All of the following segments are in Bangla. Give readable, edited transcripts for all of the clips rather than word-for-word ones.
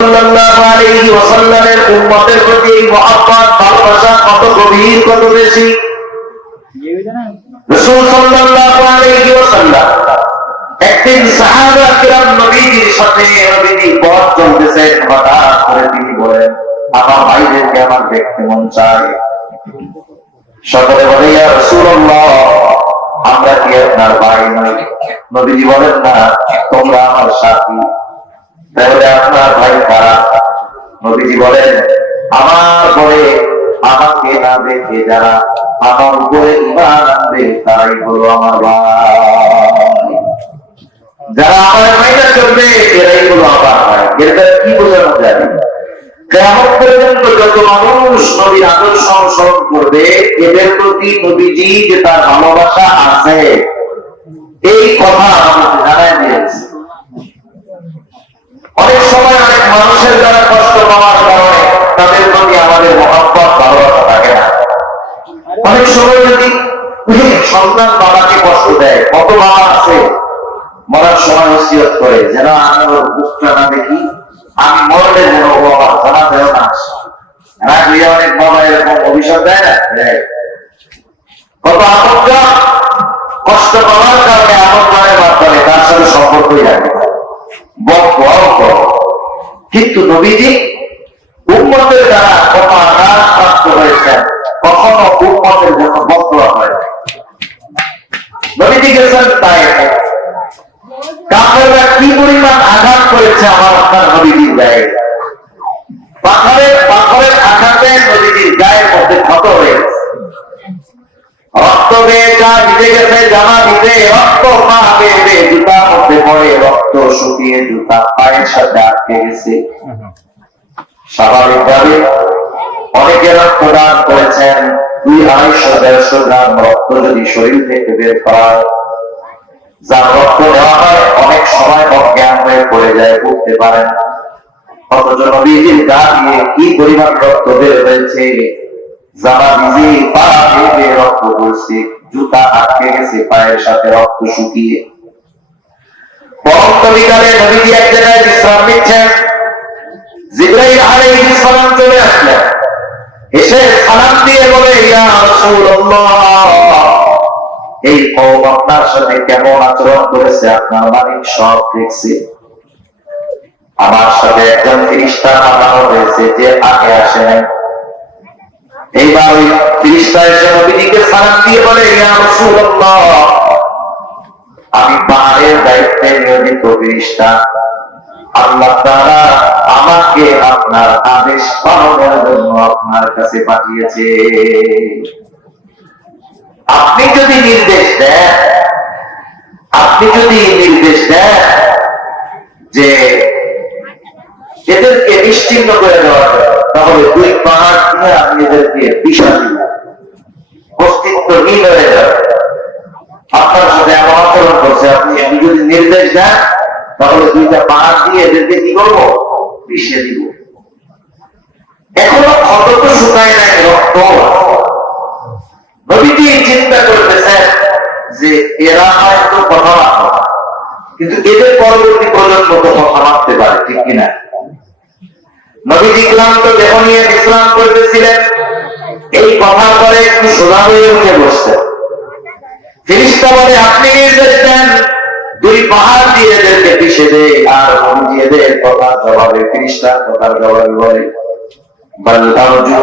সাল্লাল্লাহু আলাইহি ওয়াসাল্লামের উম্মতের প্রতি এই মহব্বত ভালোবাসা কত গভীর কত বেশি। রাসূল সাল্লাল্লাহু আলাইহি ওয়াসাল্লাম একদিন সাহাবা কিরাম নবীজির সাথে নবীজি পথ চলতেছেন, হঠাৎ করে তিনি বলেন, আমার ভাইদেরকে আমার দেখতে মন চায়। সকলে বলে, ইয়া রাসূলুল্লাহ, আমরা কি আপনার ভাই নই? নবীজি বলেন, না, তোমরা আমার সাথী। তাহলে আপনার ভাই কারা? নবীজি বলেন, আমার পরে আমাকে না দেখে যারা আমার উপরে ঈমান আনবে তারাই হলো আমার ভাই। যারা আমার ভাইটা চলবে এরাই হলো আমার ভাই। এটা কি বোঝানো যায়? কিয়ামত পর্যন্ত যত মানুষ নবীর আদর্শ অনুসরণ করবে, এদের প্রতি নবীজি যে তার ভালোবাসা আছে এই কথা আমাদের জানাই দিয়েছে। অনেক সময় অনেক মানুষের দ্বারা কষ্ট পাওয়ার কারণে তাদের প্রতি আমাদের মহব্বত ভালোবাসা থাকে না। অনেক সময় যদি সন্তান বাবাকে কষ্ট দেয়, কত বাবা আছে মরার সময় ওসিয়ত করে, যেন আমি ওর মুখটা না দেখি, আমি মরলে যেন ও আমার জানা যেন না আসে। রাখলে অনেক বাবা এরকম অভিশাপ দেয় না, কত আপনজন কষ্ট পাওয়ার কারণে আপনজনের মাধ্যমে তার সাথে সম্পর্কই রাখে। কিন্তু নবীজি উম্মতের দ্বারা কত আঘাত প্রাপ্ত হয়েছেন, কখনো উম্মতের জন্য বদদোয়া হয়। নবীজি গেছেন তাই কাফেররা কি পরিমাণ আঘাত করেছে আমার আপনার নবীজির গায়ে। পাথরের আঘাতে নবীজির গায়ের মধ্যে ক্ষত হয়েছে, রক্ত বেয়ে যা ভিজে গেছে, জামা ভিজে রক্ত, পা বেয়ে জুতার মধ্যে পড়ে রক্ত শুকিয়ে জুতা পায়ের সাথে আটকে গেছে। স্বাভাবিকভাবে অনেকে রক্তদান করেছেন, 200-150 গ্রাম রক্ত যদি শরীর থেকে বের করা হয়, যার রক্ত দেওয়া হয় অনেক সময় অজ্ঞান হয়ে পড়ে যায়, উঠতে পারেন। অথচ নবীজির গা দিয়ে কি পরিমাণ রক্ত বের হয়েছে, জামা ভিজে পা বেয়ে রক্ত পড়ছে, জুতা আটকে গেছে পায়ের সাথে রক্ত শুকিয়ে। পরন্ত বিকালে নবীজি এক জায়গায় বিশ্রাম নিচ্ছেন, জিবরাইল আলাইহিস সালাম চলে আসলেন, এসে সালাম দিয়ে বলে, ইয়া রাসূলুল্লাহ, এই কওম আপনার সাথে কেমন আচরণ করেছে আপনার মালিক সব দেখছে। আমার সাথে একজন ফেরেশতা পাঠানো হয়েছে যে আগে আসে নাই। এইবার ওই ফেরেশতা এসে নবীজিকে সালাম দিয়ে বলে, ইয়া রাসূলুল্লাহ, আমি পাহাড়ের দায়িত্বে নিয়োজিত ফেরেশতা, আল্লাহ তাআলা আমাকে আপনার আদেশ পালনের জন্য আপনার কাছে পাঠিয়েছে। আপনি যদি নির্দেশ দেন যে এদেরকে নিশ্চিহ্ন করে দেওয়া যায়, তাহলে 2 পাহাড় দিয়ে আপনি এদেরকে দিশা দিবেন, অস্তিত্বহীন হয়ে যাবে। আপনার সাথে এমন আচরণ করছে, আপনি যদি নির্দেশ দেন তাহলে 2টা পাহাড় দিয়ে এদেরকে কি করবো? পিষিয়ে দিব। এখনো ক্ষত তো শুকায় নাই, রক্ত। নবীজি চিন্তা করতেছেন যে এরা হয়তো কথা মানবে, কিন্তু এদের পরবর্তী প্রজন্ম তো কথা মানতে পারে, ঠিক কিনা? নবীজি ক্লান্ত দেহ নিয়ে বিশ্রাম করতেছিলেন, এই কথার পরে একটু সোজা হয়ে উঠে বসছেন। ফেরেশতা বলে, আপনি নির্দেশ দেন 2 পাহাড় দিয়ে এদেরকে পিষে দেয়। আর নবীজি এদের কথার জবাবে, ফেরেশতার কথার জবাবে বলে, বাল আরজু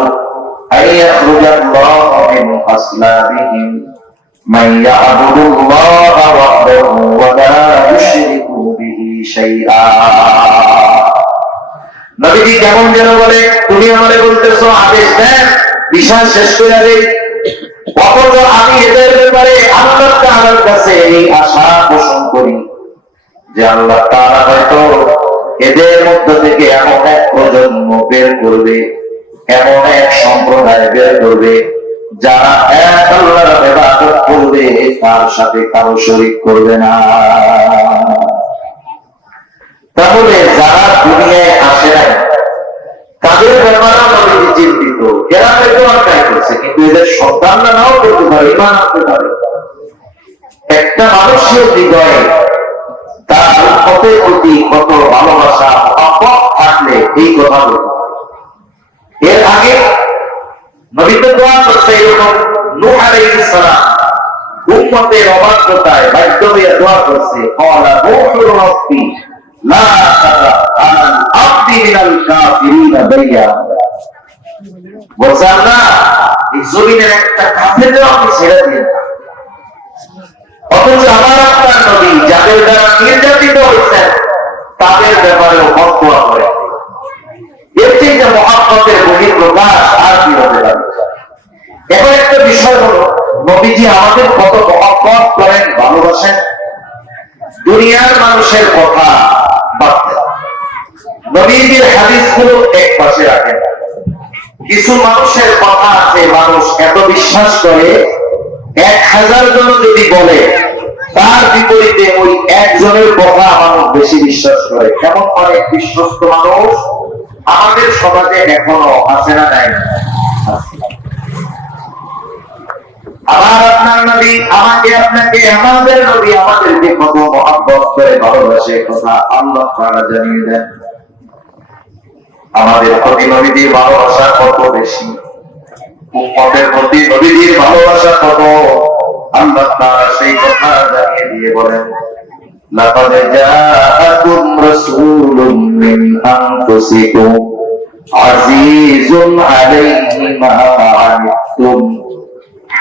আইয়াখরুজাল্লাহু মিন আসলাবিহিম মান ইয়া'বুদুল্লাহ ওয়াহদাহু ওয়া লা ইউশরিকু বিহি শাইআ। নবীজি কেমন যেন বলে, তুমি আমারে বলতেছো আদেশ দেন, বিশ্বাস শেষ করে দেই, অথচ আমি এদের ব্যাপারে আল্লাহ তাআলার কাছে এই আশা পোষণ করি যে আল্লাহ তাআলা হয়তো এদের মধ্য থেকে এমন এক প্রজন্ম বের করবে, এমন এক সম্প্রদায় বের করবে যারা এক আল্লাহর ইবাদত করবে, তার সাথে কারো শরীক করবে না। তাহলে যারা দুনিয়ায় আসে নাই তাদের ব্যাপারে নবীজি চিন্তিত। এরা হয়তো অন্যায় করছে, কিন্তু এদের সন্তানরা নাও করতে পারে, ঈমান আনতে পারে। একটা মানুষের হৃদয়ে তার উম্মতের প্রতি কত ভালোবাসা মহব্বত থাকলে এই কথা বলবে। এর আগে নবী তো দোয়া করছে এরকম, নূহ আলাইহিস সালাম উম্মতের অবাধ্যতায় বাধ্য হয়ে দোয়া করছে, ক্বালা নূহুর রাব্বি লা তাযা আলাল আবদি মিনাল কাফিরিনা দাইয়া। বলছে আল্লাহ, এই জমিনের একটা কাফেরও আপনি ছেড়ে দিন না। অথচ আমার আপনার নবী যাদের দ্বারা নির্যাতিত হয়েছেন তাদের ব্যাপারেও ফতোয়া করে। এর চেয়ে মহব্বতের বহিঃপ্রকাশ আর কি হতে পারে? এখন একটা বিষয় হলো, নবীজি আমাদের কত মহব্বত করেন, ভালোবাসেন। দুনিয়ার মানুষের কথা বাদ দেন, নবীজির হাদিসগুলো এক পাশে রাখেন। কিছু মানুষের কথা আছে, মানুষ এত বিশ্বাস করে 1000 জন যদি বলে তার বিপরীতে ওই একজনের কথা মানুষ বেশি বিশ্বাস করে। কেমন অনেক বিশ্বস্ত মানুষ আমাদের সমাজে এখনো আছে না নাই? আবার আপনার নবী আমাকে আপনাকে, আমাদের নবী আমাদেরকে কত মহব্বত করে ভালোবাসে, কথা আল্লাহ তাআলা জানিয়ে দেন। আমাদের প্রতি নবীর ভালোবাসা কত বেশি, উম্মতের প্রতি নবীর ভালোবাসা কত, আল্লাহ তাআলা সেই কথা জানিয়ে দিয়ে বলেন, লাকাদ জাআকুম রাসূলুম মিন আনফুসিকুম আজিজুন আলাইহি মা আনিতুম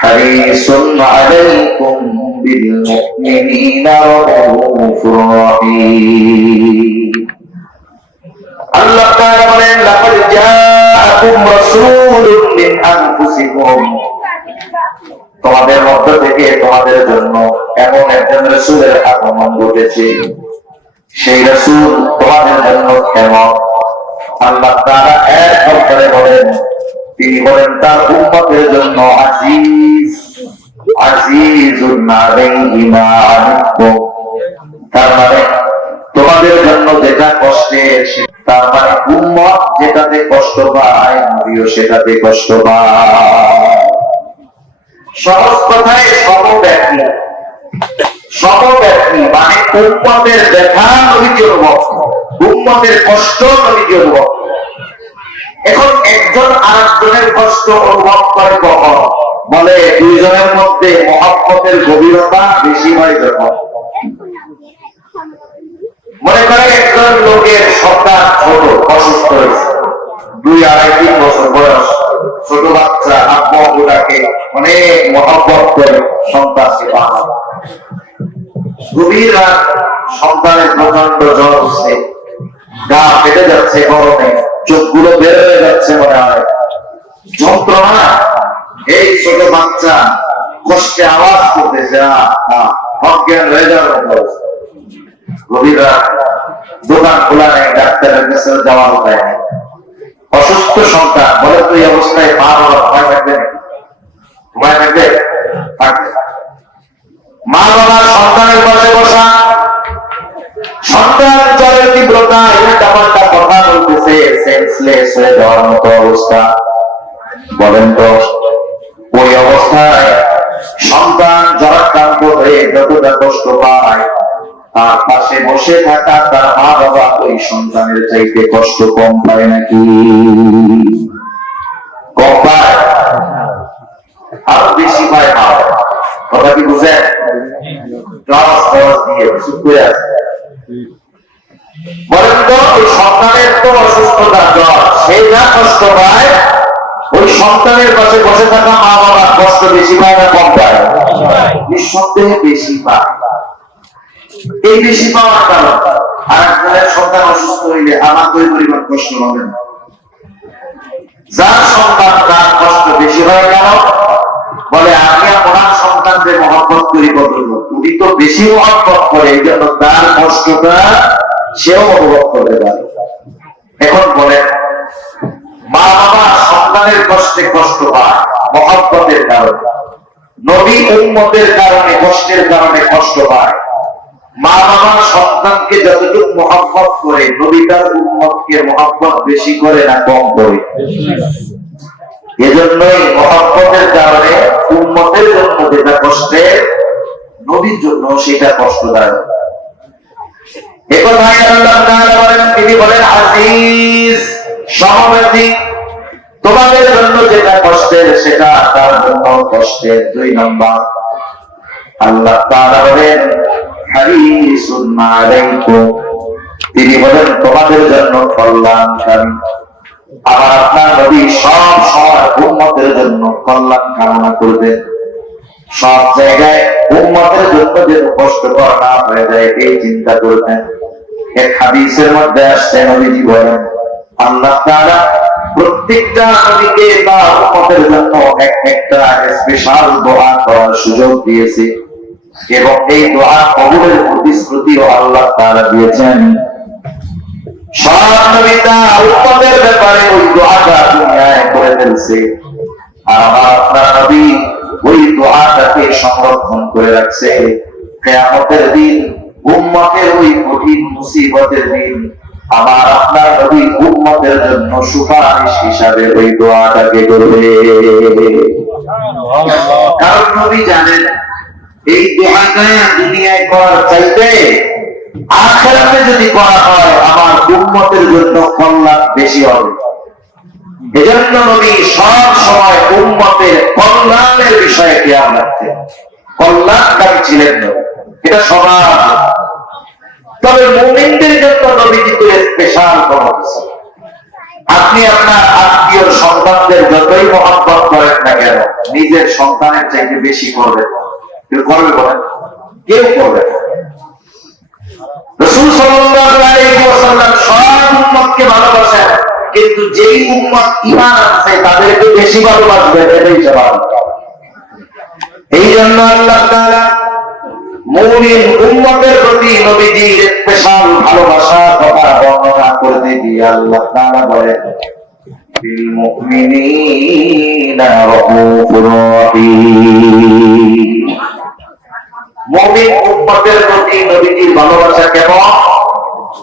হারিসুন আলাইকুম বিল মুমিনিনা রাউফুর রাহিম। আল্লাহ তাআলা বলেন, লাকাদ জাআকুম রাসূলুম মিন আনফুসিকুম, তোমাদের মধ্য থেকে তোমাদের জন্য এমন একজন রাসূলের আগমন ঘটেছে। সেই রাসূল তোমাদের জন্য কেমন? আল্লাহ তাআলা এক অক্ষরে বলেন, তিনি বলেন তার উম্মতের জন্য আজিজ, আজিজুন আলাইহি মা আনিতুম। তার মানে তোমাদের জন্য যেটা কষ্টের, তার মানে উম্মত যেটাতে কষ্ট পায় নবীও সেটাতে কষ্ট পায়। সহজ কথায় সমব্যক্তি, সমব্যক্তি মানে উম্মতের ব্যথা নবীজি অনুভব, উম্মতের কষ্ট নবীজি অনুভব। এখন একজন আরেকজনের কষ্ট অনুভব করে কখন? বলে দুইজনের মধ্যে মহব্বতের গভীরতা বেশি হয় যখন। মনে করে একজন লোকের সন্তান ছোট, অসুস্থ হয়েছে, 2-2.5-3 বছর বয়স, ছোট বাচ্চা, আব্বু আব্বুটাকে অনেক মহব্বত করে সন্তানকে পাঠান। গভীর রাত, সন্তানের প্রচন্ড জ্বর হচ্ছে, গা ফেটে যাচ্ছে গরমে, চোখগুলো বের হয়ে যাচ্ছে, মনে হয় যন্ত্রণা। এই ছোট বাচ্চা কষ্টে আওয়াজ করতেছে, অজ্ঞান হয়ে যাওয়ার অবস্থা। গভীর রাত, দোকান খোলা নেই, ডাক্তারের কাছে যাওয়ার উপায় নেই। অসুস্থ সন্তান, বলে তো এই অবস্থায় মা বাবা ভয় থাকবে নাকি? ভয় থাকবে? থাকবে। মা বাবা সন্তানের পাশে বসা, সন্তান জ্বরের তীব্রতা উল্টাপাল্টা কথা বলতেছে, সেন্সলেস হয়ে যাওয়ার মতো অবস্থা। বলেন তো ওই অবস্থায় সন্তান জ্বরাক্রান্ত হয়ে যতটা কষ্ট পায়, তার পাশে বসে থাকা তার মা বাবা ওই সন্তানের চাইতে কষ্ট কম পায় নাকি? কম পায়? আরো বেশি পায় মা বাবা। কথা কি বুঝেন? বলেন তো ওই সন্তানের তো অসুস্থতা, জ্বর, সেই যা কষ্ট পায়, ওই সন্তানের পাশে বসে থাকা মা বাবা কষ্ট বেশি পায় না কম পায়? নিঃসন্দেহে বেশি পায়। এই বেশি পাওয়ার কারণ, আর একজনের সন্তান অসুস্থ হইলে আমার ওই পরিমাণ কষ্ট হবে না। যার সন্তান তার কষ্ট বেশি হয় কেন? বলে আমি আপনার সন্তানদের মহব্বত করি কতটুকু, উনি তো বেশি মহব্বত করে, এই জন্য তার কষ্টটা সেও অনুভব করতে পারে। এখন বলেন, মা বাবা সন্তানের কষ্টে কষ্ট পায় মহব্বতের কারণে, নবী উম্মতের কারণে কষ্টের কারণে কষ্ট পায়। মা বাবা সন্তানকে যতটুকু মহব্বত করে, নবী তার উম্মতকে মহব্বত বেশি করে না কম করে? এজন্যই মহব্বতের কারণে উম্মতের জন্য যেটা কষ্টের, নবীর জন্য সেটা কষ্টদায়ক। একথাই আল্লাহ তাআলা বলেন, তিনি বলেন আজিজ, সমব্যথী, তোমাদের জন্য যেটা কষ্টের সেটা তার জন্য কষ্টের। 2 নম্বর আল্লাহ তাআলা বলেন হারিসুন আলাইকুম, তিনি বলেন তোমাদের জন্য কল্যাণকারী। আবার আপনার নবী সব সময় উম্মতের জন্য কল্যাণ কামনা করবেন। সব জায়গায় উম্মতের জন্য যে কষ্টকর না হয়ে যায় এই চিন্তা করবেন। এক হাদিসের মধ্যে আসছে, নবীজি বলেন আল্লাহ তাআলা প্রত্যেকটা নবীকে তার উম্মতের জন্য একটা স্পেশাল দোয়া করার সুযোগ দিয়েছে এবং এই দোয়া কবুলের প্রতিশ্রুতিও আল্লাহ তাআলা দিয়েছেন। সব নবী তার উম্মতের ব্যাপারে ওই দোয়াটা দুনিয়ায় করে ফেলছে, আর আমার আপনার নবী ওই দোয়াটাকে সংরক্ষণ করে রাখছে। কিয়ামতের দিন উম্মতের ওই কঠিন মুসিবতের দিন আমার আপনার নবী উম্মতের জন্য সুপারিশ হিসাবে ওই দোয়াটাকে করবে। কারণ নবী জানেন এই দোয়াটা দুনিয়ায় করার চাইতে আখিরাতে যদি করা হয় আমার উম্মতের জন্য কল্যাণ বেশি হবে। এজন্য নবী সব সময় উম্মতের কল্যাণের বিষয়ে খেয়াল রাখতেন, কল্যাণকারী ছিলেন। এটা সবার। তবে মুমিনদের জন্য নবীজি তো স্পেশাল কোনো কিছু। আপনি আপনার আত্মীয় সন্তানদের যতই মহব্বত করেন না কেন, নিজের সন্তানের চাইতে বেশি করবেন। কেউ করবে বলেন? কেউ করবে না। রাসূল সাল্লাল্লাহু আলাইহি ওয়াসাল্লাম সব উম্মতকে ভালোবাসেন, কিন্তু যেই উম্মত ঈমান আছে তাদেরকে বেশি ভালোবাসবেন, এটাই স্বাভাবিক। এই জন্য আল্লাহ তাআলা মুমিন উম্মতের প্রতি নবীজির স্পেশাল ভালোবাসার কথা বর্ণনা করতে গিয়ে আল্লাহ তাআলা বলেন বিল মুমিনিনা রাউফুর রহিম। মুমিন উম্মতের প্রতি নবীজির ভালোবাসা কেমন?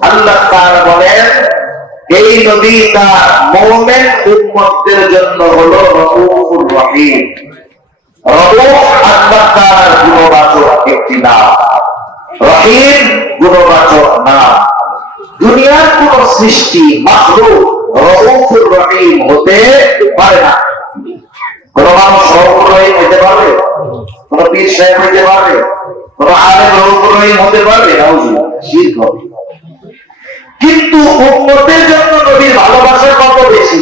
আল্লাহ তাআলা বলেন এই নবী তার মুমিন উম্মতের জন্য হলো রাউফুর রহিম। রাউফ আল্লাহ তাআলার গুণবাচক একটি নাম, রহিম গুণবাচক নাম। দুনিয়ার কোন সৃষ্টি মাখলুক রাউফুর রহিম হতে পারে না। কোন মানুষ রাউফুর রহিম হতে পারবে? কোন পীর সাহেব হতে পারবে? কোন আলেম রাউফুর রহিম হতে পারবে? নাউজুবিল্লাহ, শিরক হবে। কিন্তু উম্মতের জন্য নবীর ভালোবাসা কত বেশি!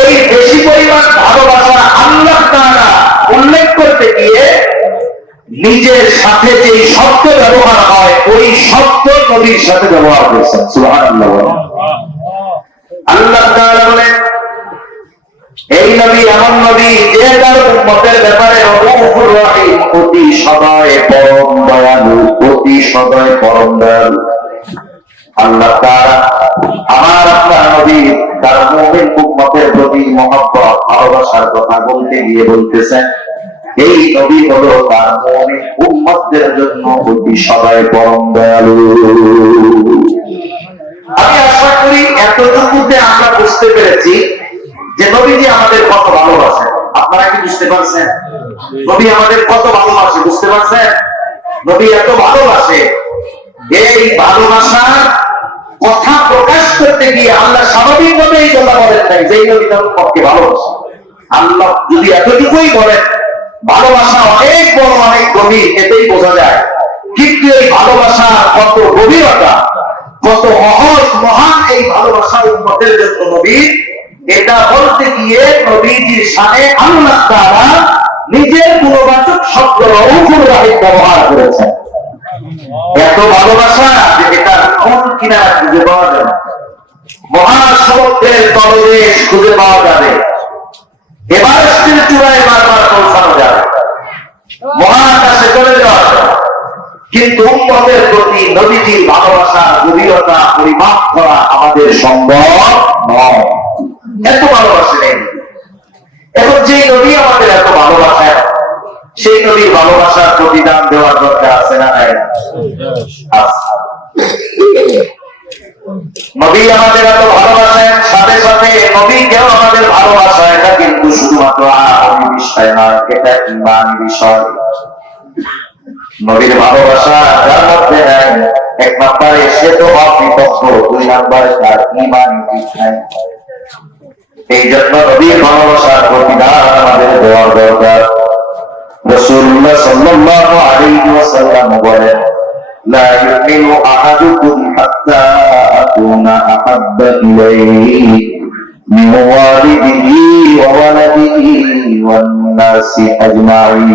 এই বেশি পরিমাণ ভালোবাসা আল্লাহ তাআলা উল্লেখ করতে গিয়ে নিজের সাথে যে শব্দ ব্যবহার হয় ওই শব্দ নবীর সাথে ব্যবহার করেছেন। সুবহানাল্লাহ। আল্লাহ তাআলা বলেন এই নবী এমন নবী যে তার উম্মতের ব্যাপারে রাউফুর রহিম, অতি সদয় পরম দয়ালু, অতি সদয় পরম দয়ালু। আল্লাহ তাআলা আমার আপনার নবী তার মুমিন উম্মতের প্রতি মহব্বত ভালোবাসার কথা বলতে গিয়ে বলতেছেন এই নবী হলো তার মুমিন উম্মতদের জন্য অতি সদয় পরম দয়ালু। আমি আশা করি এতটুকুতে আমরা বুঝতে পেরেছি যে নবীজি আমাদের কত ভালোবাসেন। আপনারা কি বুঝতে পারছেন? নবী আমাদের কত ভালোবাসে বুঝতে পারছেন? নবী এত ভালোবাসে, এই ভালোবাসার কথা প্রকাশ করতে গিয়ে আল্লাহ স্বাভাবিকভাবে এই কথা বলেন নাই যে নবী তার উম্মতকে ভালোবাসে। আল্লাহ যদি এতটুকুই বলেন ভালোবাসা অনেক বড়, অনেক গভীর, এতেই বোঝা যায়। কিন্তু এই ভালোবাসা কত গভীরতা, কত মহান এই ভালোবাসা উম্মতের জন্য নবী, এটা বলতে গিয়ে নবীজির শানে আল্লাহ তাআলা নিজের গুণবাচক শব্দ রাউফুর রহিম ব্যবহার করেছেন। এত ভালোবাসা যে এটা কোন কিনারা খুঁজে পাওয়া যাবে, মহাসমুদ্রের তলদেশ খুঁজে পাওয়া যাবে, এভারেস্টের চূড়ায় বারবার পৌঁছানো যাবে, মহাকাশে চলে যাওয়া যাবে, কিন্তু উম্মতের প্রতি নবীজির ভালোবাসা গভীরতা পরিমাপ করা আমাদের সম্ভব নয়। এত ভালোবাসেন। এখন যে নবী আমাদের এত ভালোবাসেন সেই নবীর ভালোবাসার প্রতিদান দেওয়ার দরকার আছে না নাই? নবী আমাদের এত ভালোবাসেন, সাথে সাথে নবীকেও আমাদের ভালোবাসা, এটা কিন্তু শুধুমাত্র আরবি বিষয় নয়, এটা ঈমানি বিষয়। নবীর ভালোবাসা যার মধ্যে নাই, এক নম্বরে সে তো অকৃতজ্ঞ, দুই নম্বরে তার ঈমান ঠিক নাই। এই জন্য নবীর ভালোবাসার প্রতিদান আমাদের দেওয়ার দরকার। রাসূলুল্লাহ সাল্লাল্লাহু আলাইহি ওয়াসাল্লাম বলেন, লা ইউমিনু আহাদুকুম হাত্তা আকুনা আহাব্বা ইলাইহি মিন ওয়ালিদিহি ওয়া ওয়ালাদিহি ওয়ান নাসি আজমাইন।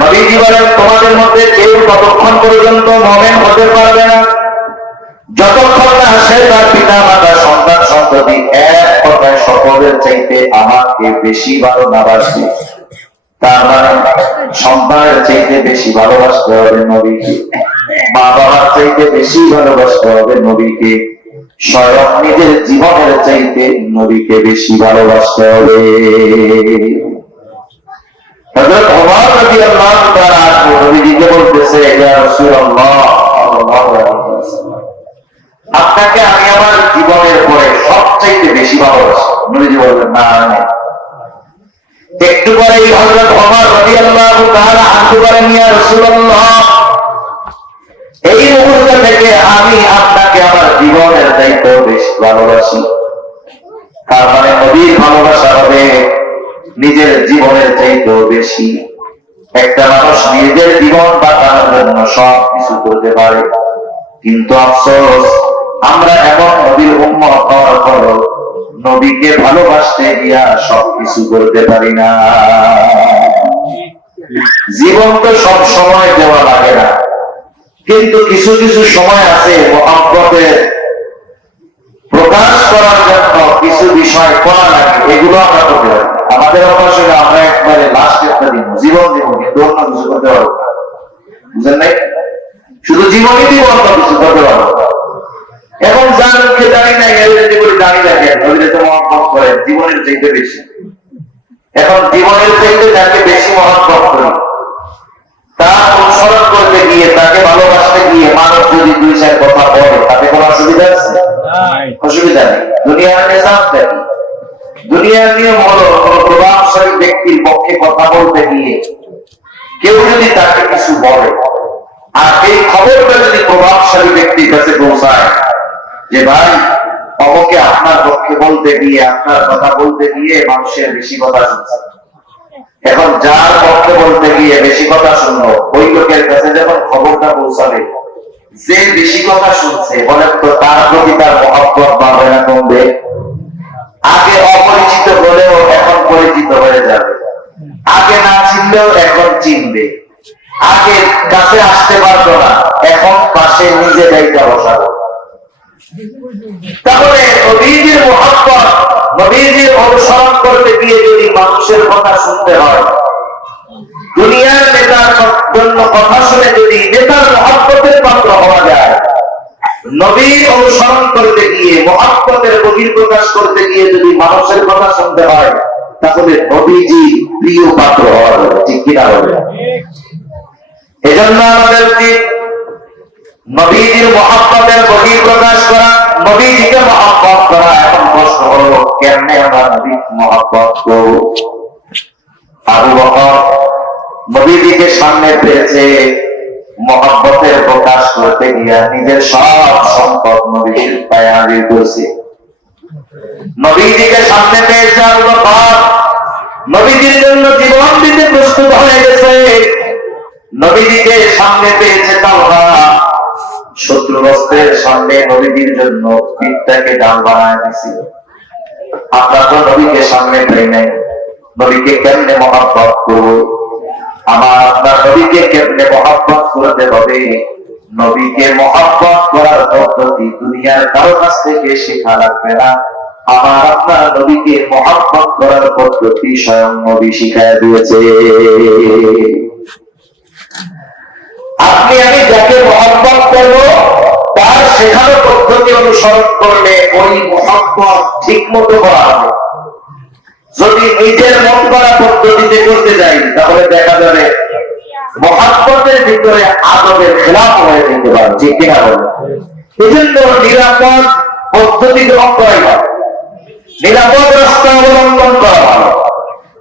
নবীজি বলেন, তোমাদের মধ্যে কেউ ততক্ষণ পর্যন্ত মুমিন হতে পারবে না যতক্ষণ না সে তার পিতা মাতা সন্তান সন্ততি এক কথায় সকলের চাইতে আমাকে বেশি ভালো না বাসবে। তার মানে সন্তানের চাইতে বেশি ভালোবাসতে হবে নবীকে, মা বাবার চাইতে বেশি ভালোবাসতে হবে নবীকে, স্বয়ং নিজের জীবনের চাইতে নবীকে বেশি ভালোবাসতে হবে। হযরত ওমর রাদিয়াল্লাহু তাআলা নবীজিকে বলতেছে, ইয়া রাসূলুল্লাহ সাল্লাল্লাহু আলাইহি ওয়াসাল্লাম, আপনাকে আমি আমার জীবনের পরে সবচাইতে বেশি ভালোবাসি। নবীজি বললেন, না না। একটু পরে হযরত ওমর রাদিয়াল্লাহু তাআলা আনহু বলেন, ইয়া রাসূলুল্লাহ, এই মুহূর্ত থেকে আমি আপনাকে আমার জীবনের চাইতে বেশি ভালোবাসি। তার মানে নবীর ভালোবাসা হবে নিজের জীবনের চাইতেও বেশি। একটা মানুষ নিজের জীবন বাঁচানোর জন্য সব কিছু করতে পারে, কিন্তু আফসোস আমরা এমন নবীর উম্মত হওয়ার পর নবীকে ভালোবাসতে গিয়া সবকিছু করতে পারি না। জীবন তো সব সময় দেওয়া লাগে না, কিন্তু কিছু কিছু সময় আছে মহব্বতের প্রকাশ করার জন্য কিছু বিষয় করা লাগে, এগুলো আমরা করতে পারি। আমাদের অবশ্যই আমরা একবারে লাস্ট একটা দিন জীবন দিব, কিন্তু অন্য কিছু করতে পারবো না, বুঝলেন নাই? শুধু জীবনই দিব, অন্য কিছু করতে পারবো না। এখন জানকে জানি না, এদের করে দাঁড়িয়ে রাখেন, নবীরে তো মহব্বত করেন জীবনের চাইতে বেশি। এখন জীবনের চাইতে যাকে বেশি মহব্বত করি, তার অনুসরণ করতে গিয়ে, তাকে ভালোবাসতে গিয়ে মানুষ যদি দুই চার কথা বলে, তাতে কোনো অসুবিধা আছে? অসুবিধা নেই। দুনিয়ার নিজাম দেখি, দুনিয়ার নিয়ম হলো কোন প্রভাবশালী ব্যক্তির পক্ষে কথা বলতে গিয়ে কেউ যদি তাকে কিছু বলে, আর এই খবরটা যদি প্রভাবশালী ব্যক্তির কাছে পৌঁছায় যে ভাই অমুকে আপনার পক্ষে বলতে গিয়ে, আপনার কথা বলতে গিয়ে মানুষের বেশি কথা শুনছে, এখন যার পক্ষে বলতে গিয়ে বেশি কথা শুনলো, ওই লোকের কাছে যখন খবরটা পৌঁছাবে, যে বেশি কথা শুনছে বলেন তো তার প্রতি তার মহব্বত বাড়বে না কমবে? আগে অপরিচিত হলেও এখন পরিচিত হয়ে যাবে, আগে না চিনলেও এখন চিনবে, আগে কাছে আসতে পারতো না, এখন পাশে নিজে যাইতে বসাবো। তাহলে নবীজির মহব্বত, নবীজির অনুসরণ করতে গিয়ে যদি মানুষের কথা শুনতে হয়, দুনিয়ার নেতার জন্য কথা শুনে যদি নেতার মহব্বতের পাত্র হওয়া যায়, নবীর অনুসরণ করতে গিয়ে মহব্বতের বহিঃপ্রকাশ করতে গিয়ে যদি মানুষের কথা শুনতে হয়, তাহলে নবীজি প্রিয় পাত্র হওয়া যাবে, ঠিক কিনা হবে? এজন্য আমাদের উচিত নবীজির মহব্বতের বহিঃপ্রকাশ করা, নবীজিকে মহব্বত করা। এখন প্রশ্ন হলো, কেমনে আমরা নবীর মহব্বত করব? আবু বকর নবীজিকে সামনে পেয়েছে, মহব্বতের প্রকাশ করতে গিয়া নিজের সব সম্পদ নবীজির পায়ে হাজির করেছে। নবীজিকে সামনে পেয়েছে আবু বকর, নবীজির জন্য জীবন দিতে প্রস্তুত হয়ে গেছে। নবীজিকে সামনে পেয়েছে তালহা, শত্রুগ্রস্তের সামনে নবীজির জন্য পিঠটাকে ডাল বানায় দিয়েছিল। আমরা তো নবীকে সামনে পাই নাই, নবীকে কেমনে মহব্বত করবো? আমার আপনার নবীকে কেমনে মহব্বত করতে হবে? নবীকে মহব্বত করার পদ্ধতি দুনিয়ার কারো কাছ থেকে শেখা লাগবে না। আমার আপনার নবীকে মহব্বত করার পদ্ধতি স্বয়ং নবী শিখায় দিয়েছে। আপনি আমি যাকে মহব্বত করবো, তার শেখানো পদ্ধতি অনুসরণ করলে ওই মহব্বত ঠিক মতো করা হবে। যদি নিজের মন করা পদ্ধতিতে করতে যাই, তাহলে দেখা যাবে মহব্বতের ভিতরে আদবের খেলাফ হয়ে যেতে পারে, ঠিক কিনা বলে? এই জন্য নিরাপদ পদ্ধতি গ্রহণ করাই ভালো, নিরাপদ রাস্তা অবলম্বন করা ভালো।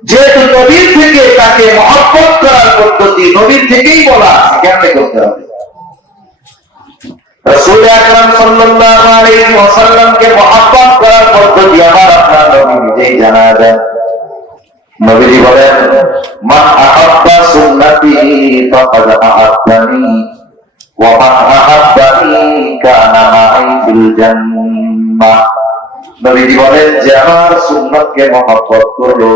যেহেতু নবীর থেকে তাকে মহব্বত করার পদ্ধতি নবীর থেকেই বলা আছে, কেমনে করতে হবে। রাসূল আকরাম সাল্লাল্লাহু আলাইহি ওয়াসাল্লামকে মহব্বত করার পদ্ধতি আমার আপনার নবী নিজেই জানা দেন। নবীজি বলেন, মান আহাব্বা সুন্নতি ফাকাদ আহাব্বানি ওয়া মান আহাব্বানি কানা মাই ফিল জান্নাহ। নবীজি বলেন যে আমার সুন্নতকে মহব্বত করলো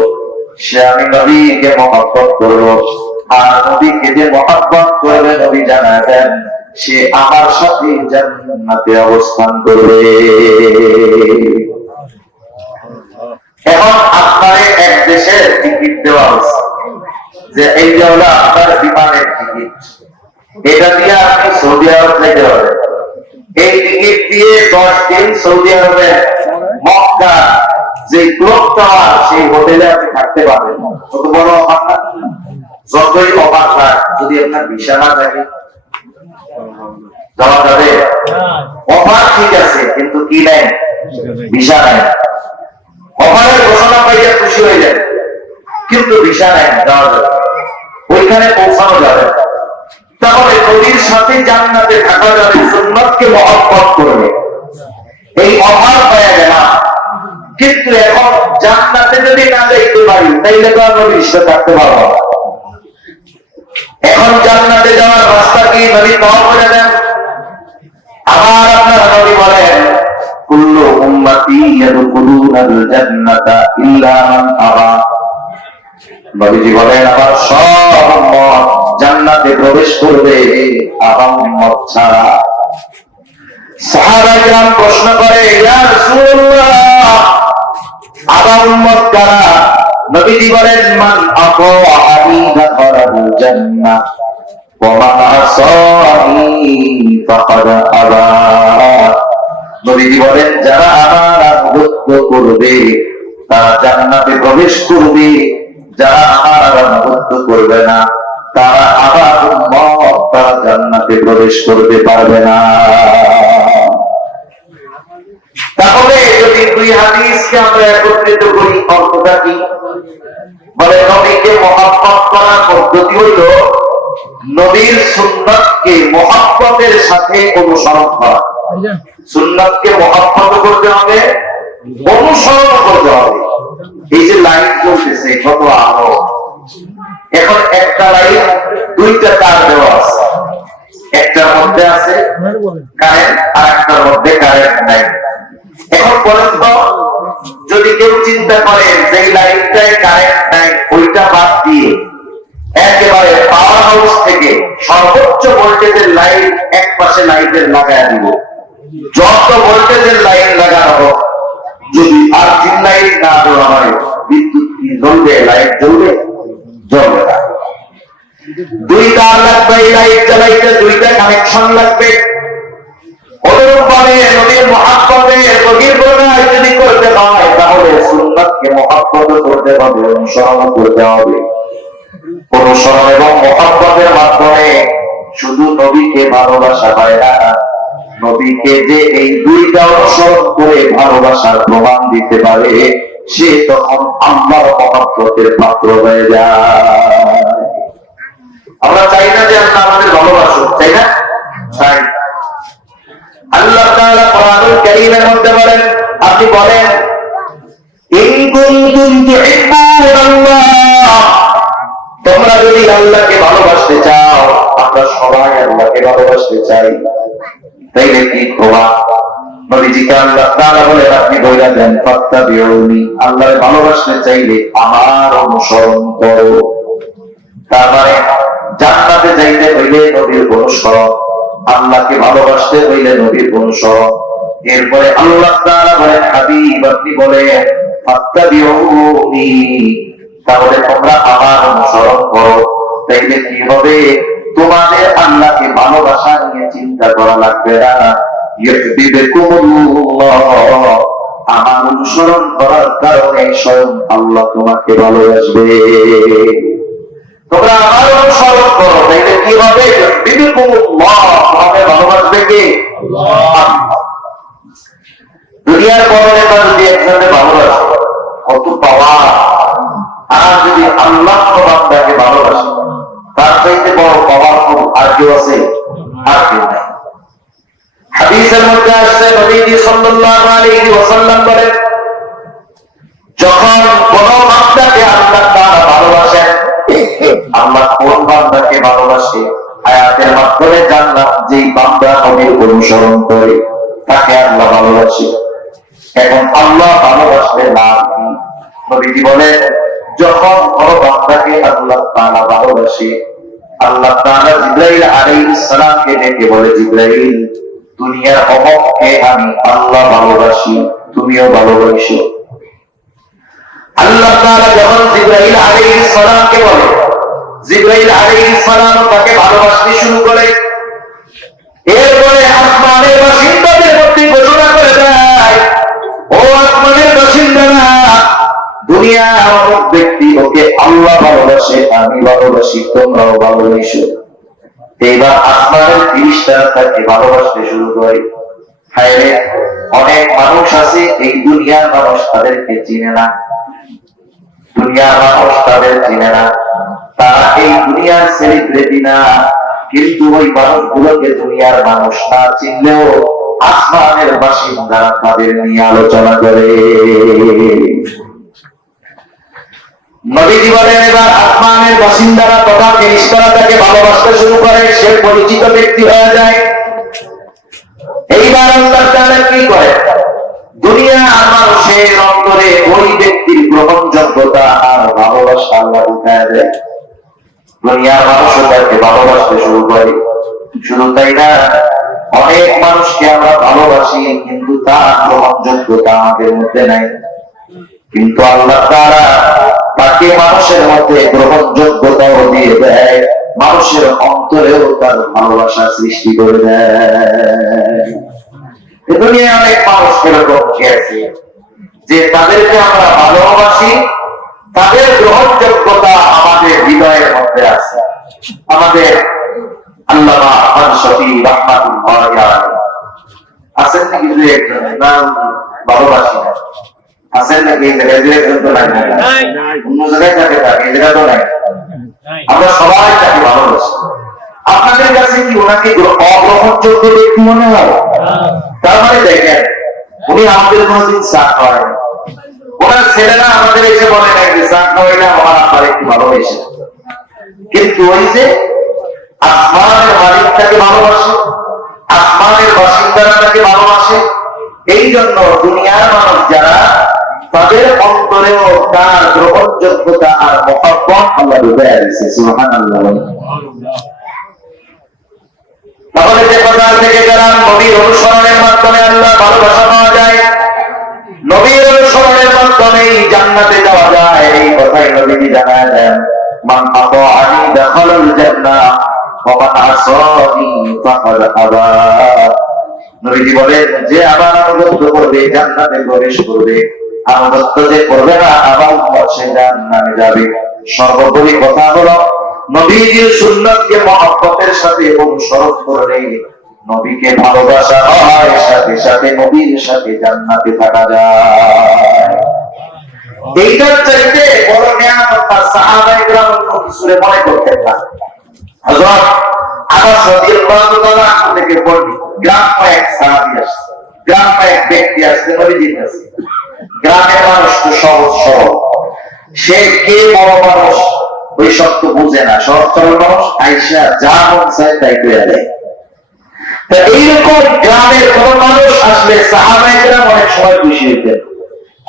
সে আমি নবীকে মহব্বত করলো, আর নবীকে যে মহব্বত করবে নবী জানা দেন সে আমার সাথে জান্নাতে অবস্থান করবে। এখন আপনারে এক দেশের টিকিট দেওয়া হয়েছে যে এই যে হলো আপনার বিমানের টিকিট, এটা দিয়ে আপনি সৌদি আরব যেতে পারেন। এই টিকিট দিয়ে 10 দিন সৌদি আরবে মক্কা যে ক্লক টাওয়ার সেই হোটেলে আপনি থাকতে পারবেন। কত বড় অফার না? যতই অফার থাক, যদি আপনার ভিসা না থাকে যাওয়া যাবে? অফার ঠিক আছে, কিন্তু কি নেই? ভিসা নেই। অফারের ঘোষণা পাইয়া খুশি হয়ে যায়, কিন্তু ভিসা নেই, যাওয়া যাবে, ওইখানে পৌঁছানো যাবে। তাহলে নবীর সাথে জান্নাতে থাকা যাবে, সুন্নতকে মহব্বত করবে, এই অফার পাওয়া গেলাম। কিন্তু এখন জান্নাতে যদি না যাইতে পারি তাইলে তো আর নবীর সাথে থাকতে পারবো না। এখন জান্নাতে যাওয়ার রাস্তা কি নবী পাওয়া করে দেন। আবার আপনার নবী বলেন, কুল্লু উম্মতি ইয়াদখুলুনাল জান্নাতা ইল্লা মান আবা। নবীজি বলেন আমার সব উম্মত জান্নাতে প্রবেশ করবে, আমার উম্মত ছাড়া। সাহাবায়ে কেরাম প্রশ্ন করে, ইয়া রাসূলুল্লাহ, আমার উম্মত কারা? নবীজি বলেন, মান আতাআনি দাখালাল জান্নাহ ওয়া মান আসানি ফাকাদ আবা। নবীজি বলেন যারা আমার আনুগত্য করবে তারা জান্নাতে প্রবেশ করবে, যারা আমার আনুগত্য করবে না তারা আমার উম্মত, তারা জান্নাতে প্রবেশ করতে পারবে না। তাহলে যদি দুই হাদিসকে আমরা একত্রিত করি অর্থটা কি? বলে নবীকে মহব্বত করার পদ্ধতি হইল নবীর সুন্নাতকে মহব্বতের সাথে অনুসরণ করা। সুন্নাতকে মহব্বত করতে হবে, অনুসরণ করতে হবে। এই যে লাইন চলতেছে কত আলো, এখন একটা লাইন দুইটা তার দেওয়া আছে, একটার মধ্যে আছে কারেন্ট আর একটার মধ্যে কারেন্ট নাই। এখন পর্যন্ত যদি কেউ চিন্তা করে যে লাইনটায় কারেন্ট নাই ওইটা বাদ দিয়ে একেবারে পাওয়ার হাউস থেকে সর্বোচ্চ ভোল্টেজের লাইন এক পাশে লাইটের লাগায় দিব, যত ভোল্টেজের লাইন লাগানো হোক, যদি আর 3 লাইট না দেওয়া হয় বিদ্যুৎ কি জ্বলবে? লাইট জ্বলবে? জ্বলবে না। 2 তার লাগবে, এই লাইট জ্বালাইতে 2টা কানেকশন লাগবে। অনুরূপভাবে নবীর মহব্বতের বহির্গমন যদি করতে হয় তাহলে সুন্নাতকে মহব্বত করতে হবে, অনুসরণ করতে হবে। অনুসরণ এবং মহব্বতের মাধ্যমে শুধু নবীকে ভালোবাসা হয় না, নবীকে যে এই দুইটা অনুসরণ করে ভালোবাসার প্রমাণ দিতে পারে সে তখন আল্লাহর মহব্বতের পাত্র হয়ে যায়। আমরা চাই না যে আল্লাহ আমাদের ভালোবাসুক, চাই না? চাই। আল্লাহ তাআলা কোরআনুল কারীমের মধ্যে বলেন, আপনি বলেন ইন কুনতুম তুহিব্বুনাল্লাহ, তোমরা যদি আল্লাহকে ভালোবাসতে চাও, আমরা সবাই আল্লাহকে ভালোবাসতে চাই, তাইলে কি করবা? নবীজিকে আল্লাহ তাআলা বলেন আপনি বইলা দেন ফাত্তাবিউনি, আল্লাহকে ভালোবাসতে চাইলে আমার অনুসরণ করো। তার মানে জান্নাতে যাইতে হইলে নবীর অনুসরণ, আল্লাহকে ভালোবাসতে হইলে নবীর অনুসরণ। এরপরে আল্লাহ তাআলা বলেন হাবিব আপনি বলেন ফাত্তাবিউনি, তাহলে তোমরা আমার অনুসরণ করো। তাইলে কি হবে? তোমাদের আল্লাহকে ভালোবাসা নিয়ে চিন্তা করা লাগবে না। ইউহিব্বুকুমুল্লাহ, আমার অনুসরণ করার কারণে স্বয়ং আল্লাহ তোমাকে ভালোবাসবে। তোমরা আমার অনুসরণ করো, তাইলে কি হবে? ইউহিব্বুকুমুল্লাহ, তোমাকে ভালোবাসবে কে? আল্লাহ। দুনিয়ার বড় নেতা যদি একজনকে ভালোবাসে কত পাওয়া, আর যদি আল্লাহ বান্দাকে ভালোবাসে, তার চাইতে বড় পাওয়ারফুল আর কেউ আছে? আর কেউ নাই। হাদিসের মধ্যে আসছে নবীজি সাল্লাল্লাহু আলাইহি ওয়াসাল্লাম বলেন, যখন কোন বান্দাকে আল্লাহ তাআলা ভালোবাসেন, আল্লাহ কোন বান্দাকে ভালোবাসে, আয়াতের মাধ্যমে জানলাম যেই বান্দা নবীর অনুসরণ করে তাকে আল্লাহ ভালোবাসে। এখন আল্লাহ ভালোবাসলে লাভ কি? নবীজি বলেন, যখন কোন বান্দাকে আল্লাহ তাআলা ভালোবাসে, আল্লাহ তাআলা জিবরাইল আলাইহিস সালামকে ডেকে বলে, জিবরাইল, দুনিয়ার অমুককে আমি আল্লাহ ভালোবাসি, তুমিও ভালোবাসো। আল্লাহ তাআলা যখন জিবরাইল আলাইহিস সালামকে বলে, জিবরাইল আলাইহিস সালাম তাকে ভালোবাসতে শুরু করে। এরপরে আসমানের বাসিন্দাদের মধ্যে ঘোষণা করে দেয়, ও আসমানের বাসিন্দারা, দুনিয়ার অমুক ব্যক্তি ওকে আল্লাহ ভালোবাসে, আমি ভালোবাসি, তোমরাও ভালোবাসো। এইবার আসমানের ফেরেশতারা তাকে ভালোবাসতে শুরু করে। হায়রে, অনেক মানুষ আছে এই দুনিয়ার মানুষ তাদেরকে চিনে না, দুনিয়ার মানুষ তাদের চিনে না, তারা এই দুনিয়ার সেলিব্রিটি না, কিন্তু ওই মানুষগুলোকে দুনিয়ার মানুষ না চিনলেও আসমানের বাসিন্দারা তাদের নিয়ে আলোচনা করে। নবীজি বলেন, এবার আসমানের বাসিন্দারা তথা ফেরেশতারা তাকে ভালোবাসতে শুরু করে, সে পরিচিত ব্যক্তি হয়ে যায়। এইবার আল্লাহ তাআলা কি করে? দুনিয়ার মানুষের অন্তরে ওই ব্যক্তির গ্রহণযোগ্যতা আর ভালোবাসা আল্লাহ উঠায় দেয়। দুনিয়ার মানুষ তাকে ভালোবাসতে শুরু করে। শুধু তাই না, অনেক মানুষকে আমরা ভালোবাসি কিন্তু তার গ্রহণযোগ্যতা আমাদের মধ্যে নাই, কিন্তু আল্লাহ তাআলা তাকে মানুষের মধ্যে গ্রহণযোগ্যতাও দিয়ে দেয়, মানুষের অন্তরেও তার ভালোবাসা সৃষ্টি করে দেয়। দুনিয়ায় অনেক মানুষ এরকম আছে যে তাদেরকে আমরা ভালোবাসি, তাদের গ্রহণযোগ্যতা আমাদের হৃদয়ের মধ্যে আছে। আমাদের আল্লামা আনসারী রাহমাতুল্লাহ আলাইহি আছেন নাকি দুই একজন? নাম ভালোবাসি না আছেন নাকি? এই জায়গায় তো নাই, অন্য জায়গায় থাকে, এই জায়গা তো নাই। আমরা সবাই তাকে ভালোবাসি। আপনাদের কাছে কি ওনাকে অগ্রহণযোগ্য ব্যক্তি মনে হয়? তার মানে দেখেন, উনি আমাদের কোনদিন চা খাওয়ায়, ওনার ছেলেরা আমাদের এসে বলে না যে চা খাওয়াই না, আমার আপনার একটু ভালোবেসে। কিন্তু ওই যে আসমানের মালিক তাকে ভালোবাসে, আসমানের বাসিন্দারা তাকে ভালোবাসে। এই জন্য দুনিয়ার মানুষ যারা, তাদের অন্তরেও তার গ্রহণযোগ্যতা আর মহব্বত আল্লাহ ঢুকাইয়া দিয়েছে। সুবহানাল্লাহ। তাহলে যে কথা থেকে গেলাম, নবীর অনুসরণের মাধ্যমে আল্লাহ ভালোবাসা পাওয়া যায়, নবীর অনুসরণের মাধ্যমেই জান্নাতে যাওয়া যায়। এই কথাই নবীজি জানায় দেন, মান আতাআনি দাখালাল জান্নাহ ওয়া মান আসানি ফাকাদ আবা। নবীজি বলেন, যে আমার আনুগত্য করবে জান্নাতে প্রবেশ করবে, আনুগত্য যে করবে না আমার সে জাহান্নামে যাবে। সর্বোপরি কথা হলো, নবীজির সুন্নাতকে মহব্বতের সাথে অনুসরণ করলে নবীকে ভালোবাসা হয়, সাথে সাথে নবীর সাথে জান্নাতে থাকা যায়। এইটার চাইতে বড় নিয়ামত আর সাহাবায়ে কেরাম কিছুরে মনে করতেন না। হযরত আনাস রাদিয়াল্লাহু তাআলা থেকে বলি, গ্রাম কয়েক সাহাবী আসছে, গ্রাম কয়েক ব্যক্তি আসছে নবীজির কাছে। গ্রামের মানুষ তো সহজ সরল, সে কে বড় মানুষ ওই সব তো বুঝে না, সহজ সরল মানুষ আইসা যা মন চায় তাই করে দেয়। তা এইরকম গ্রামের কোন মানুষ আসলে সাহাবায়ে কেরাম অনেক সময় খুশি হইতেন,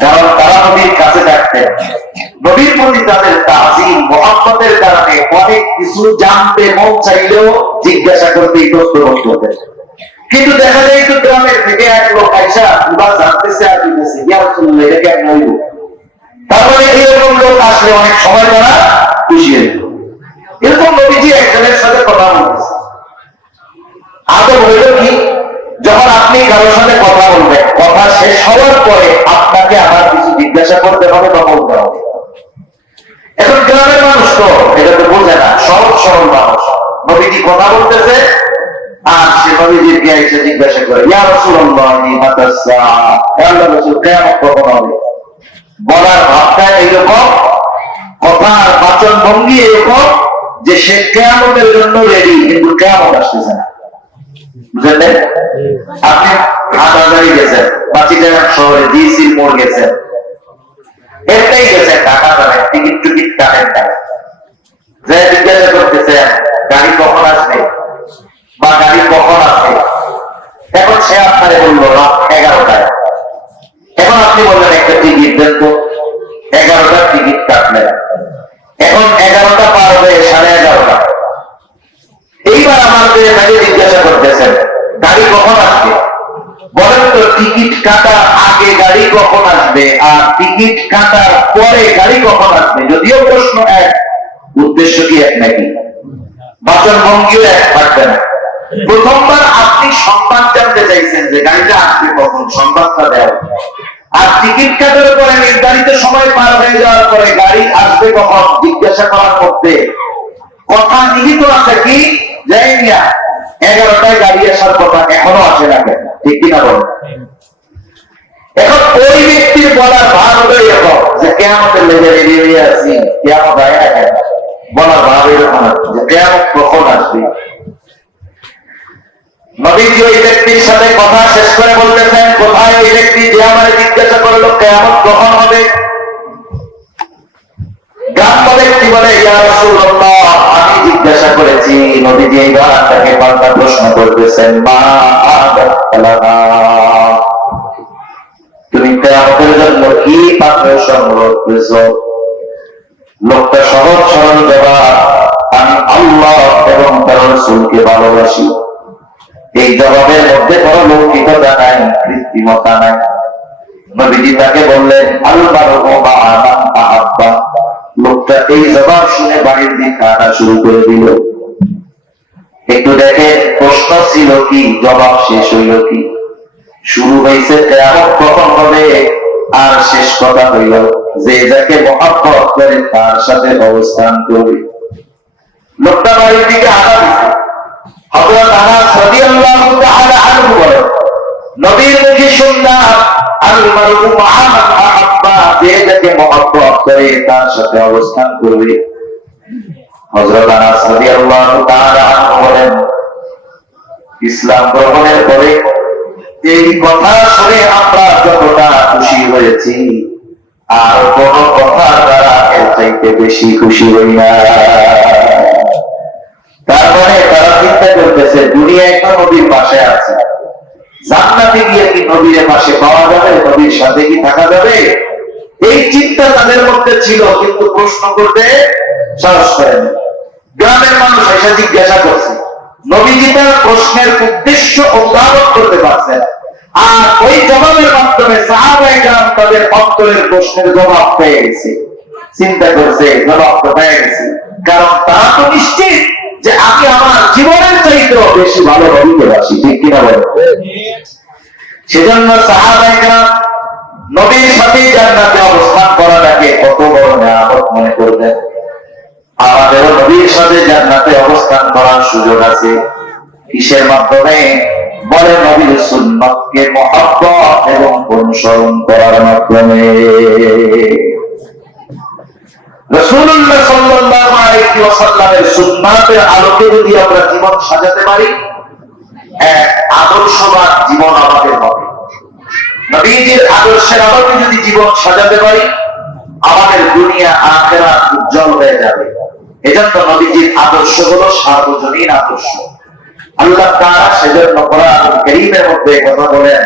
কারণ তারা নবীর কাছে থাকতেন। নবীর প্রতি তাদের তাজিম মুহাব্বতের কারণে অনেক কিছু জানতে মন চাইলেও জিজ্ঞাসা করতে ইতস্ত বোধ করতেন। কিন্তু দেখা যায় একটু গ্রামের থেকে এক লোক আইসা বিবাহ জানতেছে আর দিতেছে, ইয়া রাসূলুল্লাহ এটা কেমন হইল? তারপরে এরকম লোক আসলে অনেক সময় তারা খুশি হইত। এরকম নবীজি একজনের সাথে কথা বলতেছে। আদব হইল কি, যখন আপনি কারোর সাথে কথা বলবেন, কথা শেষ হওয়ার পরে আপনাকে আবার কিছু জিজ্ঞাসা করতে হবে বা বলতে হবে। এখন গ্রামের মানুষ তো এটা তো বোঝে না, সহজ সরল মানুষ। নবীজি কথা বলতেছে আর সে নবীজিকে এসে জিজ্ঞাসা করে, ইয়া রাসূলুল্লাহ মাতা সাআ, হে আল্লাহর রাসূল কিয়ামত কখন হবে? বলার ভাবটা এইরকম কথার বাচন ভঙ্গি এরকম যে সে কিয়ামতের জন্য রেডি, কিন্তু কিয়ামত আসতেছে না। বুঝলেন? আপনি হাটাজারি গেছেন, বাচিটার শহরে ডিসি মোড় গেছেন, এটাই গেছেন, টাকা দেবেন, টিকিট টিকিট কাটেন না, যে জিজ্ঞাসা করতেছেন গাড়ি কখন আসবে বা গাড়ি কখন আসবে। এখন সে আপনারে বললো রাত 11টায়। এখন আপনি বললেন একটা টিকিট দেন তো, 11টার টিকিট কাটলেন। এখন 11টা পার হয়ে 11:30। এইবার আমাদের তাকে জিজ্ঞাসা করতেছেন গাড়ি কখন আসবে। বলেন তো টিকিট কাটার আগে গাড়ি কখন আসবে আর টিকিট কাটার পরে গাড়ি কখন আসবে? যদিও প্রশ্ন এক, উদ্দেশ্য কি এক নাকি? বাচন ভঙ্গিও এক থাকবে না। প্রথমবার আপনি সংবাদ জানতে চাইছেন যে গাড়িটা আসবে কখন, সংবাদটা দেওয়া। আর টিকিট কাটার পরে নির্ধারিত সময় পার হয়ে যাওয়ার পরে গাড়ি আসবে কখন জিজ্ঞাসা করার মধ্যে কথা নিহিত আছে কি, যাই না 11টায় গাড়ি আসার কথা, এখনো আসে না কেন? ঠিক কিনা বলেন? এখন ওই ব্যক্তির বলার ভাব হলো এরকম যে কিয়ামতের লেগে রেডি হয়ে আছি, কিয়ামত আয় না কেন, বলার ভাব এরকম যে কিয়ামত কখন আসবে। নবীজি ওই ব্যক্তির সাথে কথা শেষ করে বলতেছেন, কোথায় ওই ব্যক্তি যে আমার জিজ্ঞাসা করলো কিয়ামত কখন হবে? গ্রাম্য ব্যক্তি বলে, ইয়া রাসূলুল্লাহ, আমি জিজ্ঞাসা করেছি। নবীজি এইবার তাকে পাল্টা প্রশ্ন করতেছেন, মা আদালানা, তুমি কিয়ামতের জন্য কি পাত্র সংগ্রহ করেছো? লোকটা সহজ সরল জবাব, আমি আল্লাহ এবং তার রাসূলকে ভালোবাসি। এই জবাবের মধ্যে কোনো লৌকিকতা নাই, কৃত্রিমতা নাই। নবীজি তাকে বললেন, আল-মারউ মা মান আহাব্বা। লোকটা এই জবাব শুনে বাড়ির দিকে হাঁটা শুরু করে দিল। একটু দেখে প্রশ্ন ছিল কি, জবাব শেষ হইল কি। শুরু হয়েছে কিয়ামত কখন হবে, আর শেষ কথা হইল যে যাকে মহব্বত করে তার সাথে অবস্থান করবে। লোকটা বাড়ির দিকে হাঁটা দিচ্ছে। হযরত আনাস রাদিয়াল্লাহু তাআলা আনহু বলেন, নবীর মুখে শুনলাম, আল-মারউ মা মান আহাব্বা, যে যাকে মহব্বত করে তার সাথে অবস্থান করবে। হযরত আনাস রাদিয়াল্লাহু তাআলা আনহু বলেন, ইসলাম গ্রহণের পরে এই কথা শুনে আমরা যতটা খুশি হয়েছি, আর কোন কথা দ্বারা এর চাইতে বেশি খুশি হই না। তারপরে তারা চিন্তা করতেছে, দুনিয়া একটা নবীর পাশে আছে, জান্নাতে গিয়ে কি নবীর পাশে পাওয়া যাবে, নবীর সাথে কি থাকা যাবে? এই চিন্তা তাদের মধ্যে ছিল, কিন্তু প্রশ্ন করতে সাহস করেনি। গ্রামের মানুষ এসে জিজ্ঞাসা করছে, নবীজি তার প্রশ্নের উদ্দেশ্য উদ্ভাবন করতে পারছেন, আর ওই জবাবের মাধ্যমে সাহাবায়ে কেরাম তাদের অন্তরের প্রশ্নের জবাব পেয়ে গেছে। চিন্তা করছে জবাব তো পেয়ে গেছে, কারণ তারা তো নিশ্চিত যে আমি আমার জীবনের চাইতেও বেশি ভালো নবীকে বাসি। ঠিক কিনা বলেন? সেজন্য সাহাবায়ে কেরাম নবীর সাথে জান্নাতে অবস্থান করাটাকে কত বড় নিয়ামত মনে করতেন। আমাদেরও নবীর সাথে জান্নাতে অবস্থান করার সুযোগ আছে। কিসের মাধ্যমে? বলে নবীর সুন্নতকে মহব্বত এবং অনুসরণ করার মাধ্যমে। রাসূলুল্লাহ সাল্লাল্লাহু আলাইহি ওয়াসাল্লামের সুন্নাতের আলোকে যদি আমরা জীবন সাজাতে পারি, এক আদর্শবান জীবন আমাদের হবে। নবীজির আদর্শের আলোকে যদি জীবন সাজাতে পারি, আমাদের দুনিয়া আখিরাত উজ্জ্বল হয়ে যাবে। এজন্য নবীজির আদর্শ হলো সার্বজনীন আদর্শ। আল্লাহ তাআলা সেজন্য কোরআনুল কারীমের মধ্যে কথা বলেন,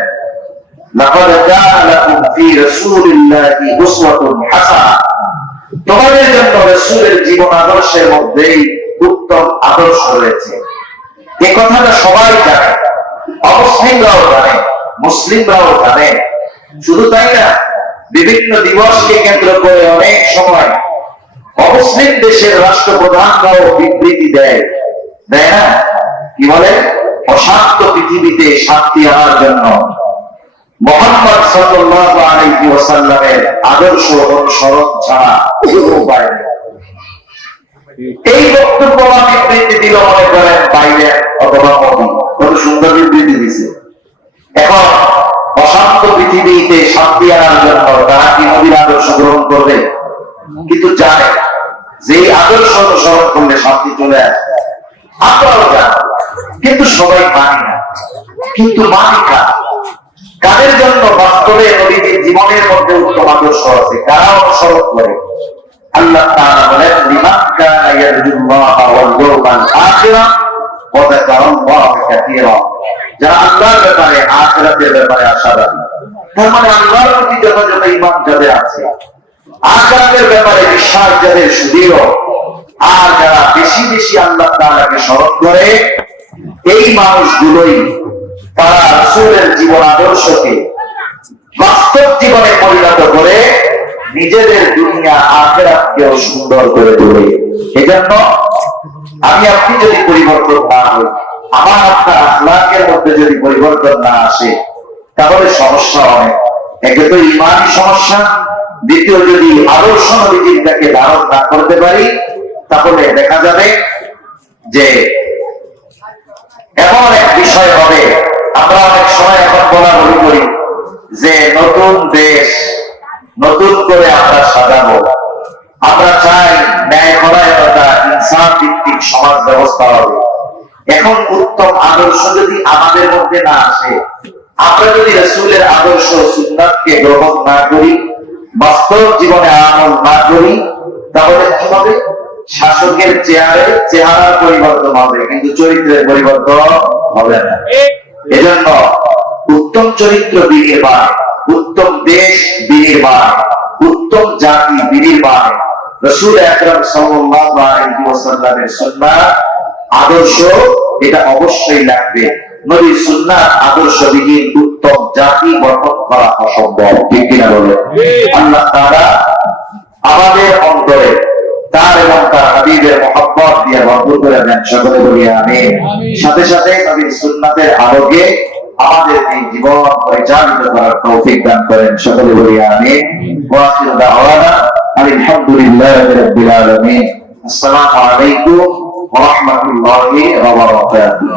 লাকাদ কানা লাকুম ফি রাসূলিল্লাহি উসওয়াতুন হাসানাহ। তোমাদের জন্য রাসূলের জীবন আদর্শের মধ্যেই উত্তম আদর্শ রয়েছে। এই কথাটা সবাই জানে, অমুসলিমরাও জানে, মুসলিমরাও জানে। শুধু তাই না, বিভিন্ন দিবসকে কেন্দ্র করে অনেক সময় অমুসলিম দেশের রাষ্ট্রপ্রধানরাও বিবৃতি দেয় না? কি বলে? অশান্ত পৃথিবীতে শান্তি আনার জন্য মুহাম্মদ সাল্লাল্লাহু আলাইহি ওয়াসাল্লামের আদর্শ অনুসরণ ছাড়া কোনো উপায় নেই। এই বক্তব্য বিবৃতি দিল মনে করেন বাইরে অথবা মোদি, কত সুন্দর বিবৃতি দিছে। এখন অশান্ত পৃথিবীতে শান্তি আনার জন্য তারা কি নবীর আদর্শ গ্রহণ করবে? কিন্তু জানে যে এই আদর্শ অনুসরণ করলে শান্তি চলে আসে। আমরাও জানি, কিন্তু সবাই মানি না। কিন্তু মানি না কাদের জন্য? বাস্তবে নবীজির জীবনের মধ্যে উত্তম আদর্শ আছে, কারা অনুসরণ করে? আল্লাহ তাআলা বলেন, লিমান কানা ইয়ারজুল্লাহ ওয়াল ইয়াওমাল আখিরা ওয়া যাকারাল্লাহ কাসীরা। যারা আল্লাহর ব্যাপারে, আখিরাতের ব্যাপারে আশাবাদী, তার মানে আল্লাহর প্রতি যথাযথ ঈমান যাদের আছে, আখিরাতের ব্যাপারে বিশ্বাস যাদের সুদৃঢ়, আর যারা বেশি বেশি আল্লাহ তাআলাকে স্মরণ করে, এই মানুষগুলোই তারা রাসূলের জীবন আদর্শকে বাস্তব জীবনে পরিণত করে নিজেদের দুনিয়া আখিরাতকেও সুন্দর করে তোলে। এজন্য আমি আপনি যদি পরিবর্তন না হই, আমার আপনার আখলাকের মধ্যে যদি পরিবর্তন না আসে, তাহলে সমস্যা অনেক। একে তো ইমানি সমস্যা, দ্বিতীয় যদি আদর্শ নবীজিকে ধারণ না করতে পারি, তাহলে দেখা যাবে যে এমন এক বিষয় হবে। আমরা অনেক সময় এখন বলাবলি করি যে নতুন দেশ নতুন করে আমরা সাজাবো, আমরা চাই ন্যায় পরায়ণতা, ইনসাফ ভিত্তিক সমাজ ব্যবস্থা হবে। এখন উত্তম আদর্শ যদি আমাদের মধ্যে না আসে, আমরা যদি রাসূলের আদর্শ সুন্নাতকে গ্রহণ না করি, বাস্তব জীবনে আমল না করি, তাহলে কি হবে? শাসকের চেহারার পরিবর্তন হবে, কিন্তু চরিত্রের পরিবর্তন হবে না। এজন্য উত্তম চরিত্র বিনির্মাণ, উত্তম দেশ বিনির্মাণ, উত্তম জাতি বিনির্মাণ রাসূল আকরাম সাল্লাল্লাহু আলাইহি ওয়াসাল্লামের সুন্নাত আদর্শ এটা অবশ্যই লাগবে। নবীর সুন্নাত আদর্শবিহীন উত্তম জাতি গঠন করা অসম্ভব। ঠিক কিনা বলে? আল্লাহ তাআলা আমাদের অন্তরে তার এবং তার হাবিবের মহব্বত দিয়ে ভরপুর করে দেন। সকলে বলি আমিন। সাথে সাথে নবীর সুন্নাতের আলোকে আমাদের এই জীবন পরিচালিত করার তৌফিক দান করেন। সকলে বলি আমিন। ওয়া আখিরু দাওয়ানা আলহামদুলিল্লাহি রাব্বিল আলামিন। আসসালামু আলাইকুম ওয়া রাহমাতুল্লাহি ওয়া বারাকাতুহু।